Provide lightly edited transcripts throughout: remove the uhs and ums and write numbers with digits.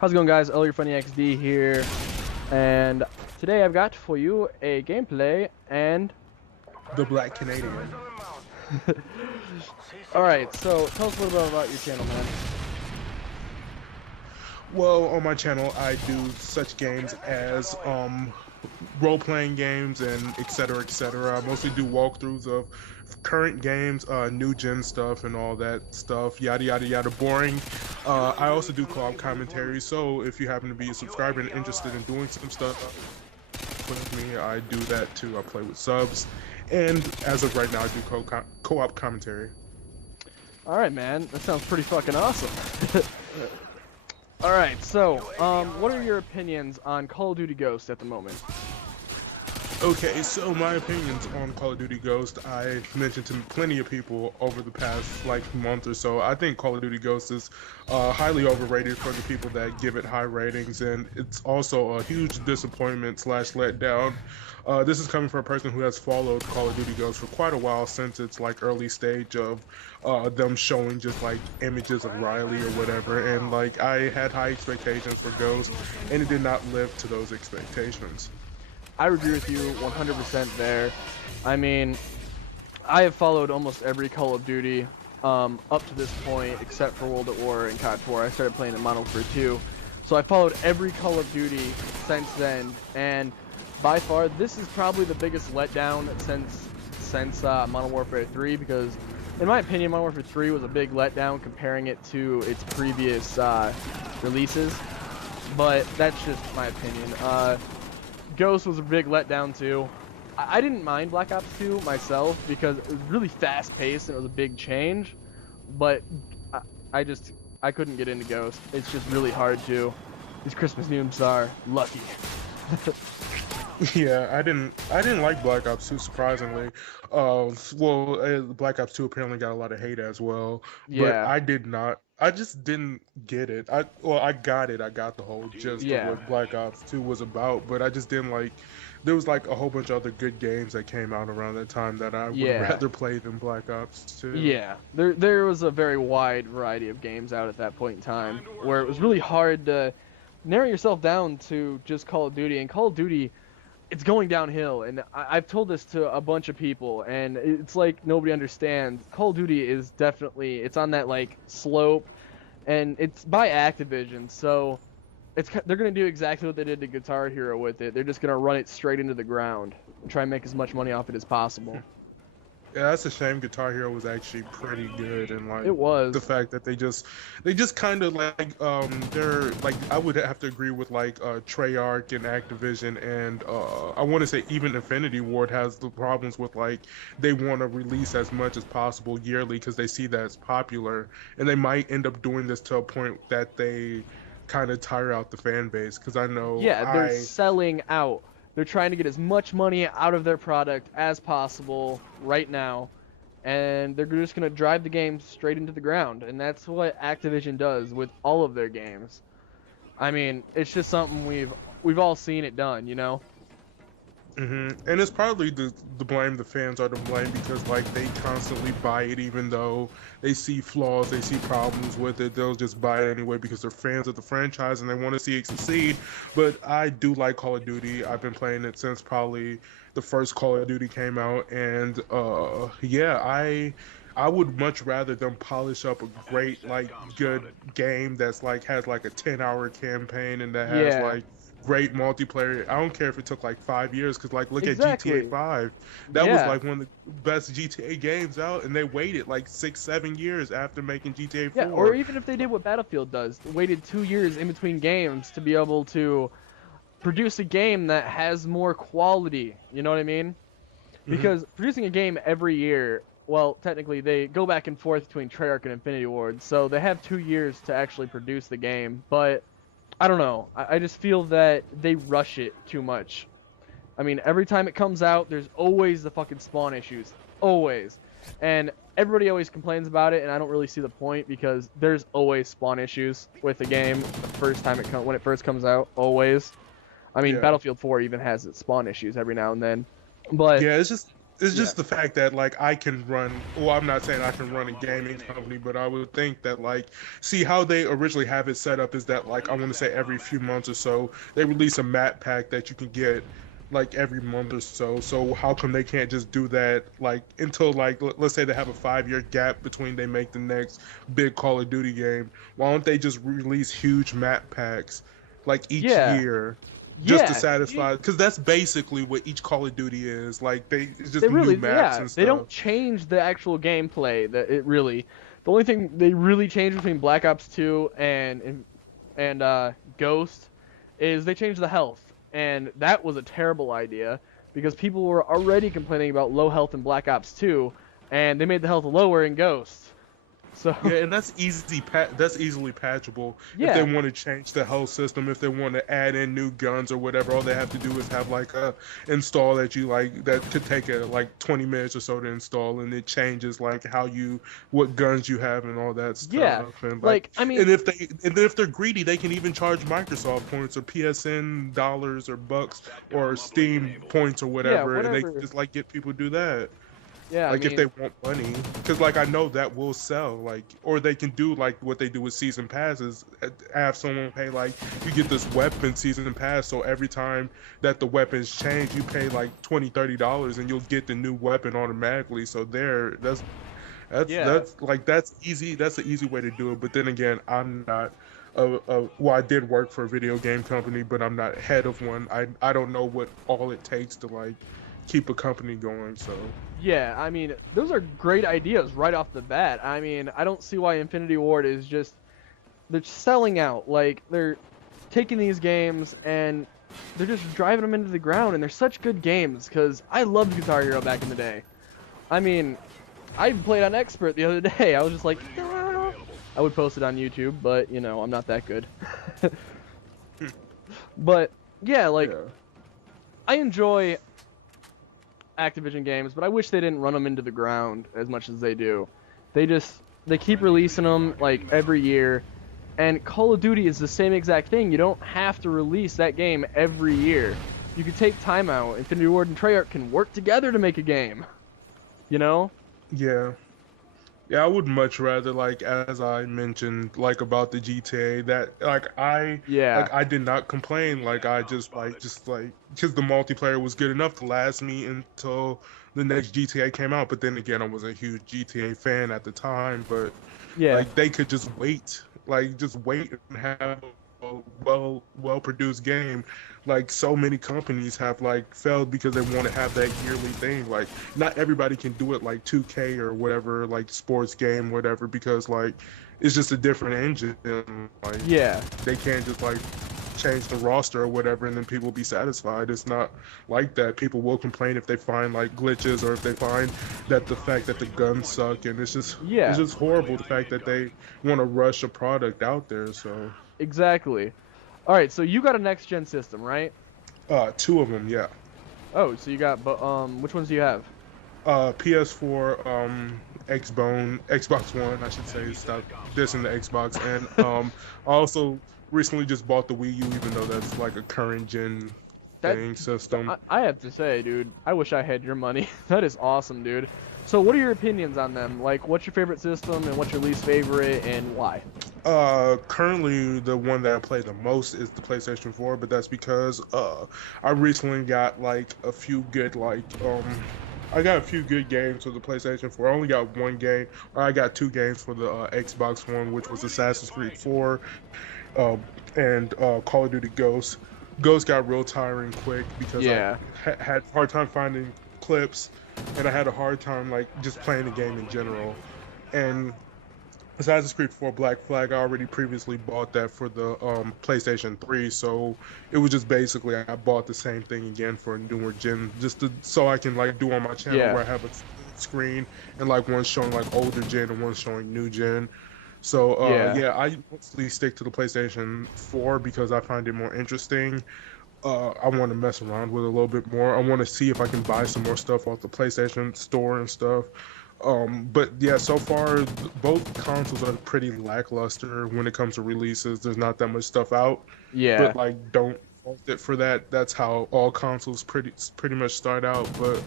How's it going, guys? LOLyourfunnyxD here, and today I've got for you a gameplay and The Black Canadian. Alright, so tell us a little bit about your channel, man. Well, on my channel, I do such games as role-playing games and etc. etc. I mostly do walkthroughs of current games, new gen stuff and all that stuff, yada yada yada. Boring. I also do co-op commentary, so if you happen to be a subscriber and interested in doing some stuff with me, I do that too. I play with subs, and as of right now, I do co-op commentary. Alright, man, that sounds pretty fucking awesome. Alright, so, what are your opinions on Call of Duty Ghosts at the moment? Okay, so my opinions on Call of Duty Ghost, I mentioned to plenty of people over the past month or so. I think Call of Duty Ghost is highly overrated for the people that give it high ratings, and it's also a huge disappointment / letdown. This is coming from a person who has followed Call of Duty Ghost for quite a while, since its early stage of them showing just images of Riley or whatever, and I had high expectations for Ghost, and it did not live to those expectations. I agree with you 100% there. I mean, I have followed almost every Call of Duty up to this point, except for World at War and COD 4. I started playing in Modern Warfare 2. So I followed every Call of Duty since then, and by far, this is probably the biggest letdown since Modern Warfare 3, because in my opinion, Modern Warfare 3 was a big letdown comparing it to its previous releases, but that's just my opinion. Ghost was a big letdown too. I didn't mind Black Ops 2 myself because it was really fast paced and it was a big change, but I couldn't get into Ghost. It's just really hard to. These Christmas noobs are lucky. Yeah, I didn't like Black Ops 2, surprisingly. Black Ops 2 apparently got a lot of hate as well, but Yeah. I did not. I just didn't get it. I got it. I got the whole gist of what Black Ops 2 was about, but I just didn't like. There was a whole bunch of other good games that came out around that time that I would rather play than Black Ops 2. Yeah, there was a very wide variety of games out at that point in time where it was really hard to narrow yourself down to just Call of Duty, and Call of Duty, it's going downhill, and I've told this to a bunch of people, and it's like nobody understands. Call of Duty is definitely, it's on that slope, and it's by Activision, so they're gonna do exactly what they did to Guitar Hero with it. They're just gonna run it straight into the ground and try and make as much money off it as possible. Yeah, that's a shame. Guitar Hero was actually pretty good, and it was the fact that they just kind of they're I would have to agree with Treyarch and Activision, and I want to say even Infinity Ward has the problems with they want to release as much as possible yearly because they see that it's popular, and they might end up doing this to a point that they kind of tire out the fan base, because I know they're selling out. They're trying to get as much money out of their product as possible right now, and they're just going to drive the game straight into the ground, and that's what Activision does with all of their games. I mean, it's just something we've all seen it done, you know? And it's probably the blame. The fans are to blame because they constantly buy it, even though they see flaws, they see problems with it. They'll just buy it anyway because they're fans of the franchise and they want to see it succeed. But I do like Call of Duty. I've been playing it since probably the first Call of Duty came out, and yeah, I would much rather them polish up a great good game that's has a 10-hour campaign and that has great multiplayer. I don't care if it took 5 years, because look at GTA 5. That was one of the best GTA games out, and they waited 6-7 years after making GTA 4. Yeah, or even if they did what Battlefield does, waited 2 years in between games to be able to produce a game that has more quality, you know what I mean? Because producing a game every year, well, technically they go back and forth between Treyarch and Infinity Ward, so they have 2 years to actually produce the game, but I don't know. I just feel that they rush it too much. I mean, every time it comes out, there's always the fucking spawn issues. Always. And everybody always complains about it, and I don't really see the point because there's always spawn issues with the game the first time when it first comes out. Always. I mean, Battlefield 4 even has its spawn issues every now and then. But yeah, it's just It's Yeah. just the fact that like I can run. Well, I'm not saying I can run a gaming company, but I would think that like, see how they originally have it set up is that like I want to say every few months or so they release a map pack that you can get like every month or so. So how come they can't just do that like until like let's say they have a 5 year gap between they make the next big Call of Duty game? Why don't they just release huge map packs like each Yeah. year? Just to Yeah. See, satisfy, because that's basically what each Call of Duty is. Like it's just they new really, maps yeah, and they stuff. don't change the actual gameplay. That it really, the only thing they really change between Black Ops 2 and Ghost is they changed the health, and that was a terrible idea because people were already complaining about low health in Black Ops 2, and they made the health lower in Ghost. So Yeah, and that's easily patchable if they yeah, want to change the health system. If they want to add in new guns or whatever, all they have to do is have like a install that you like that could take like 20 minutes or so to install, and it changes like what guns you have and all that yeah, stuff. And like I mean, if they're greedy, they can even charge Microsoft points or PSN dollars or bucks or Steam points or yeah, whatever, and they can whatever. just like get people to do that. Yeah, I Like if they mean, want money, because like I know that will sell. Like, or they can do like what they do with season passes, have someone pay like you get this weapon season pass, so every time that the weapons change, you pay like $20-$30, and you'll get the new weapon automatically. So yeah, that's easy. That's an easy way to do it. But then again, I'm not. Well, I did work for a video game company, but I'm not head of one. I don't know what all it takes to like keep a company going. So. yeah. I mean, those are great ideas right off the bat. I mean, I don't see why Infinity Ward is just they're selling out. Like they're taking these games and they're just driving them into the ground, and they're such good games. Because I loved Guitar Hero back in the day. I mean, I played on Expert the other day. I was just like, "Ah." I would post it on YouTube, but you know, I'm not that good. But yeah, like Yeah. I enjoy Activision games, but I wish they didn't run them into the ground as much as they do. They keep releasing them like every year, and Call of Duty is the same exact thing. You don't have to release that game every year. You can take time out. Infinity Ward and Treyarch can work together to make a game. You know? Yeah. Yeah, I would much rather like as I mentioned like about the GTA that Yeah. I did not complain like I just like because the multiplayer was good enough to last me until the next GTA came out, but then again I was a huge GTA fan at the time, but Yeah. like they could just wait and have a well produced game. Like so many companies have like failed because they want to have that yearly thing. Like not everybody can do it like 2K or whatever, like sports game, whatever, because like it's just a different engine. Like Yeah. they can't just like change the roster or whatever and then people will be satisfied. It's not like that. People will complain if they find like glitches or if they find that the fact that the guns suck, and it's Yeah. just horrible the fact that they want to rush a product out there. So Exactly. All right, so you got a next gen system, right? two of them, yeah. Oh, so you got but which ones do you have? PS4, Xbox One, I should say. Stop dissing the Xbox, and I also recently just bought the Wii U, even though that's like a current gen That thing system. I have to say, dude, I wish I had your money. That is awesome, dude. So what are your opinions on them? Like, what's your favorite system and what's your least favorite and why? Currently the one that I play the most is the PlayStation 4, but that's because I recently got like a few good I got a few good games for the PlayStation 4. I only got one game, or I got two games for the Xbox One, which was Assassin's Creed 4 uh, and Call of Duty Ghost. Ghost got real tiring quick because I Yeah. had a hard time finding clips, and I had a hard time like just playing the game in general. And Assassin's Creed 4 Black Flag, I already previously bought that for the PlayStation 3, so it was just basically I bought the same thing again for a newer gen, just so I can like do on my channel Yeah. where I have a screen and like one's showing like older gen and one's showing new gen. So Yeah. yeah, I mostly stick to the PlayStation 4 because I find it more interesting. I want to mess around with it a little bit more. I want to see if I can buy some more stuff off the PlayStation Store and stuff. But yeah, so far both consoles are pretty lackluster when it comes to releases. There's not that much stuff out, Yeah. but like don't fault it for that. That's how all consoles pretty much start out. But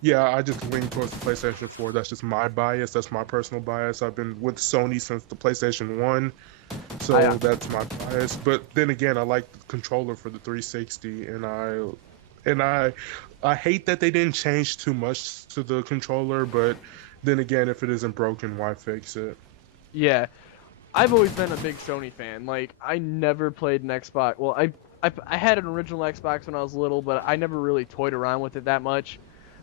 Yeah, I just lean towards the PlayStation 4. That's just my bias. That's my personal bias. I've been with Sony since the PlayStation 1, so that's my bias. But then again, I like the controller for the 360, and I hate that they didn't change too much to the controller. But then again, if it isn't broken, why fix it? Yeah, I've always been a big Sony fan. Like, I never played an Xbox. Well, I had an original Xbox when I was little, but I never really toyed around with it that much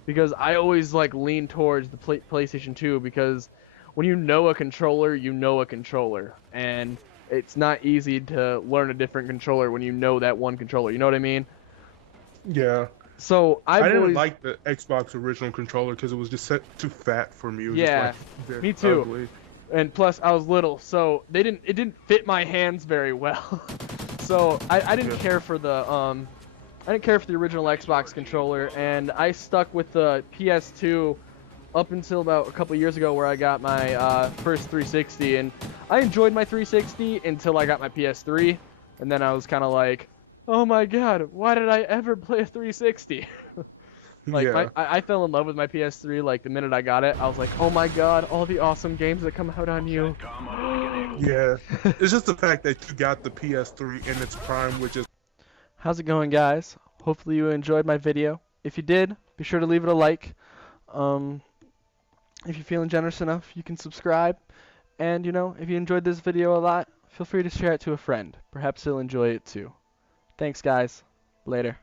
because I always like lean towards the PlayStation 2 because when you know a controller, you know a controller, and it's not easy to learn a different controller when you know that one controller. You know what I mean? Yeah. So I I've didn't always like the Xbox original controller because it was just too fat for me. It was yeah, just like very me too. ugly. And plus I was little, so it didn't fit my hands very well. So I didn't care for the original Xbox controller, and I stuck with the PS2 up until about a couple years ago where I got my first 360, and I enjoyed my 360 until I got my PS3, and then I was kind of like, oh my god, why did I ever play a 360? Like, Yeah. I fell in love with my PS3 like the minute I got it. I was like, oh my god, all the awesome games that come out on you. Yeah. It's just the fact that you got the PS3 in its prime, which is. How's it going, guys? Hopefully you enjoyed my video. If you did, be sure to leave it a like. If you're feeling generous enough, you can subscribe. And, you know, if you enjoyed this video a lot, feel free to share it to a friend. Perhaps they'll enjoy it too. Thanks, guys. Later.